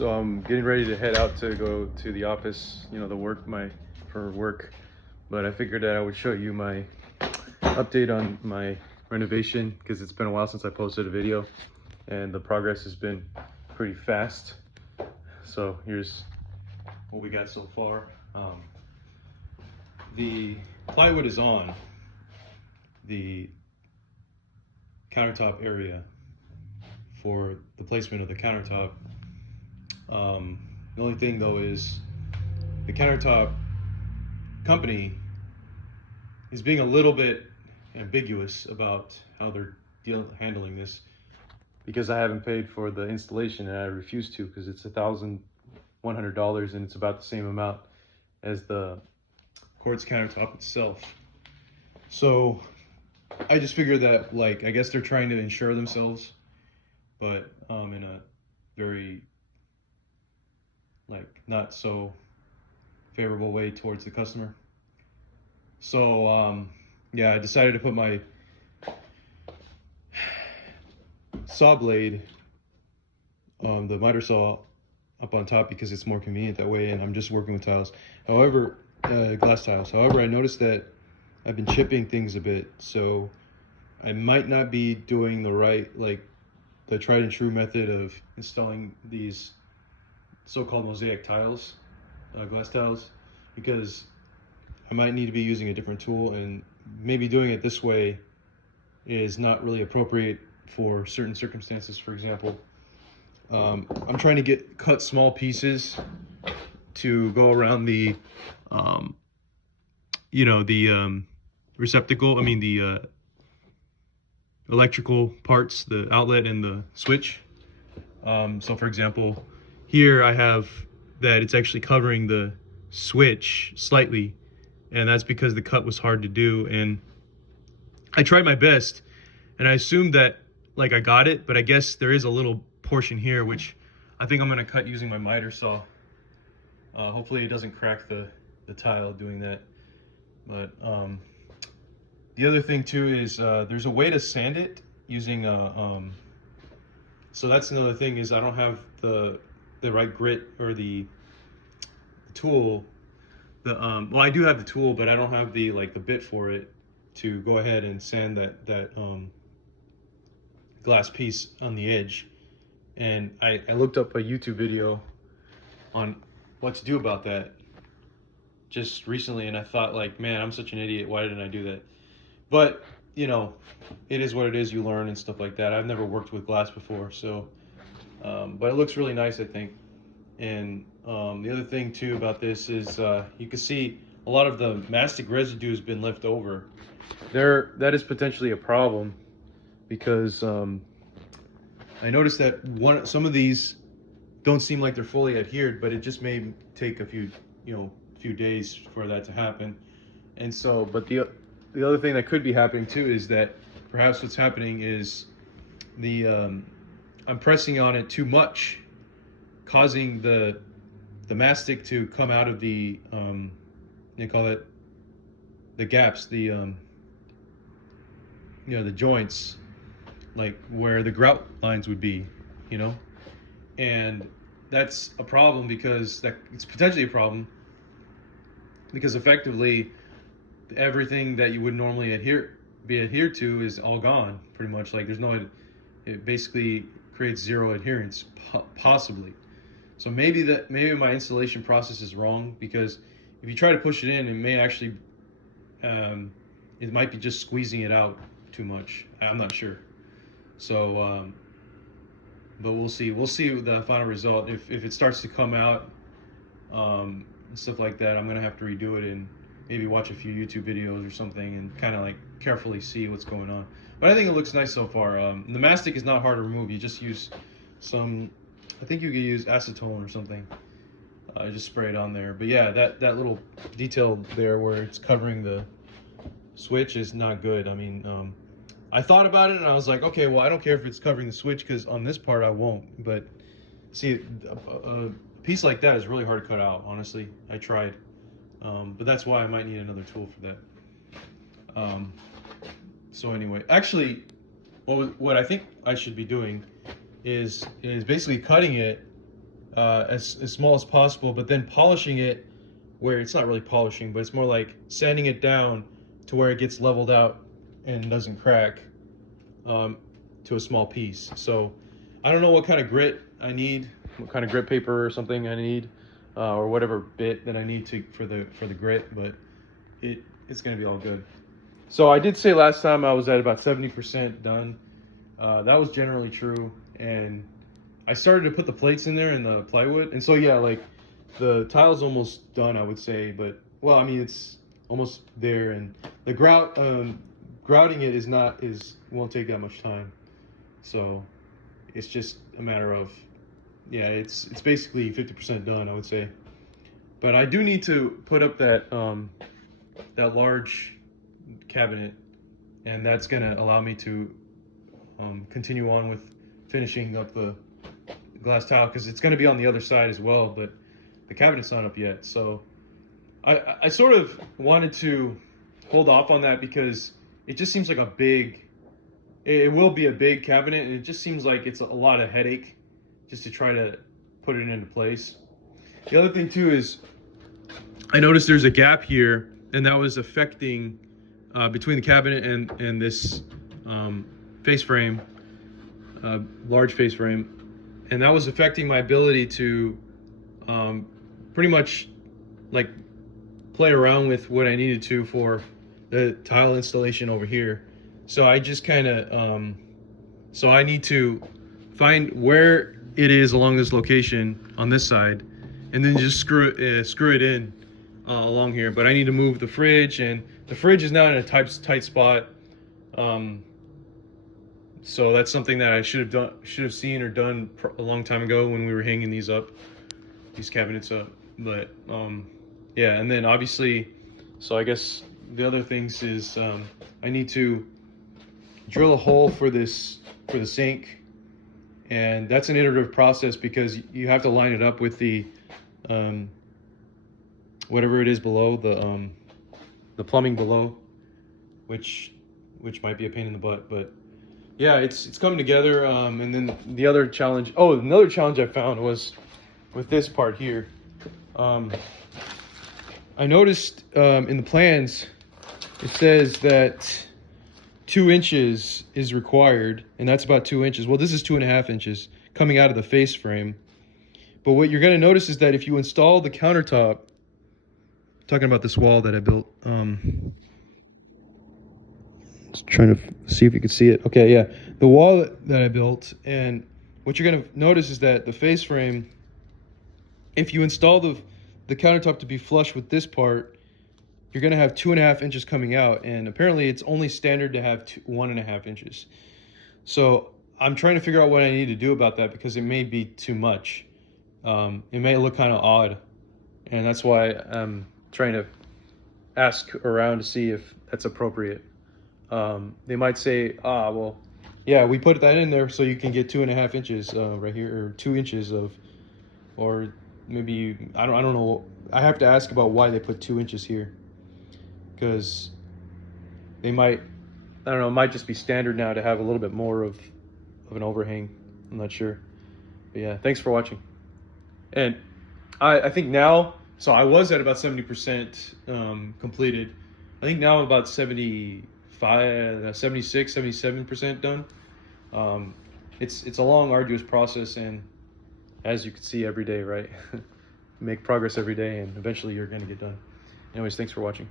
So I'm getting ready to head out to go to the office, you know, for work. But I figured that I would show you my update on my renovation because it's been a while since I posted a video and the progress has been pretty fast. So here's what we got so far. The plywood is on the countertop area for the placement of the countertop. The only thing though is the countertop company is being a little bit ambiguous about how they're handling this, because I haven't paid for the installation and I refuse to because it's $1,100 and it's about the same amount as the quartz countertop itself. So I just figured that, like, I guess they're trying to insure themselves, but in a very, like, not so favorable way towards the customer. So yeah, I decided to put my saw blade, the miter saw, up on top because it's more convenient that way, and I'm just working with tiles. However, glass tiles. However, I noticed that I've been chipping things a bit, so I might not be doing the right, like, the tried and true method of installing these so-called mosaic tiles, glass tiles, because I might need to be using a different tool, and maybe doing it this way is not really appropriate for certain circumstances. For example, I'm trying to cut small pieces to go around the you know, the receptacle, I mean the electrical parts, the outlet and the switch. So for example, here I have that it's actually covering the switch slightly, and that's because the cut was hard to do, and I tried my best and I assumed that, like, I got it, but I guess there is a little portion here which I think I'm going to cut using my miter saw. Hopefully it doesn't crack the tile doing that. But the other thing too is there's a way to sand it using so that's another thing, is I don't have the right grit or the tool. Well, I do have the tool, but I don't have the bit for it to go ahead and sand that glass piece on the edge. And I looked up a YouTube video on what to do about that just recently, and I thought, like, man, I'm such an idiot, why didn't I do that? But you know, it is what it is, you learn and stuff like that. I've never worked with glass before, so but it looks really nice, I think. And the other thing too about this is you can see a lot of the mastic residue has been left over there. That is potentially a problem, because I noticed that some of these don't seem like they're fully adhered, but it just may take a few days for that to happen. And so, but the other thing that could be happening too is that perhaps what's happening is I'm pressing on it too much, causing the mastic to come out of the they call it the gaps, the the joints, like where the grout lines would be, and that's a problem, because it's potentially a problem because effectively everything that you would normally be adhered to is all gone, pretty much. Like, it basically creates zero adherence, possibly. So maybe my installation process is wrong, because if you try to push it in, it may actually it might be just squeezing it out too much. I'm not sure. So but we'll see the final result. If it starts to come out and stuff like that, I'm gonna have to redo it and maybe watch a few YouTube videos or something and kind of like carefully see what's going on. But I think it looks nice so far. The mastic is not hard to remove. You just use some, I think you could use acetone or something. Just spray it on there. But yeah, that little detail there where it's covering the switch is not good. I mean, I thought about it and I was like, okay, well, I don't care if it's covering the switch, because on this part I won't. But see, a piece like that is really hard to cut out, honestly. I tried. But that's why I might need another tool for that. So anyway, actually, what I think I should be doing is basically cutting it as small as possible, but then polishing it where it's not really polishing, but it's more like sanding it down to where it gets leveled out and doesn't crack to a small piece. So I don't know what kind of grit I need, what kind of grit paper or something I need, or whatever bit that I need to for the grit, but it's gonna be all good. So I did say last time I was at about 70% done. That was generally true, and I started to put the plates in there and the plywood, and so yeah, like the tile's almost done, I would say, but well, I mean it's almost there, and the grouting it won't take that much time, so it's just a matter of, yeah, it's basically 50% done, I would say. But I do need to put up that that large cabinet, and that's gonna allow me to continue on with finishing up the glass tile, because it's going to be on the other side as well, but the cabinet's not up yet. So I sort of wanted to hold off on that because it just seems like it will be a big cabinet, and it just seems like it's a lot of headache just to try to put it into place. The other thing too is I noticed there's a gap here, and that was affecting between the cabinet and this face frame, large face frame, and that was affecting my ability to pretty much like play around with what I needed to for the tile installation over here. So I just kind of so I need to find where it is along this location on this side, and then just screw it in along here. But I need to move the fridge, and the fridge is now in a tight spot. So that's something that I should have seen or done a long time ago when we were hanging these cabinets up. But yeah, and then obviously, so I guess the other things is I need to drill a hole for the sink, and that's an iterative process because you have to line it up with the whatever it is below, the plumbing below, which might be a pain in the butt, but yeah, it's coming together. And then the other challenge, another challenge I found was with this part here. I noticed in the plans it says that 2 inches is required, and that's about 2 inches. Well, this is 2.5 inches coming out of the face frame. But what you're going to notice is that if you install the countertop, talking about this wall that I built, just trying to see if you can see it. Okay, yeah, the wall that I built, and what you're going to notice is that the face frame, if you install the countertop to be flush with this part, you're going to have 2.5 inches coming out, and apparently it's only standard to have 1.5 inches. So I'm trying to figure out what I need to do about that, because it may be too much. It may look kind of odd, and that's why I'm trying to ask around to see if that's appropriate. They might say, well, yeah, we put that in there so you can get 2.5 inches right here, or 2 inches of, or maybe I don't know. I have to ask about why they put 2 inches here, because they might, I don't know, it might just be standard now to have a little bit more of an overhang. I'm not sure, but yeah, thanks for watching. And I think now, so I was at about 70% completed. I think now I'm about 76, 77% done. It's a long, arduous process, and as you can see every day, right? Make progress every day, and eventually you're going to get done. Anyways, thanks for watching.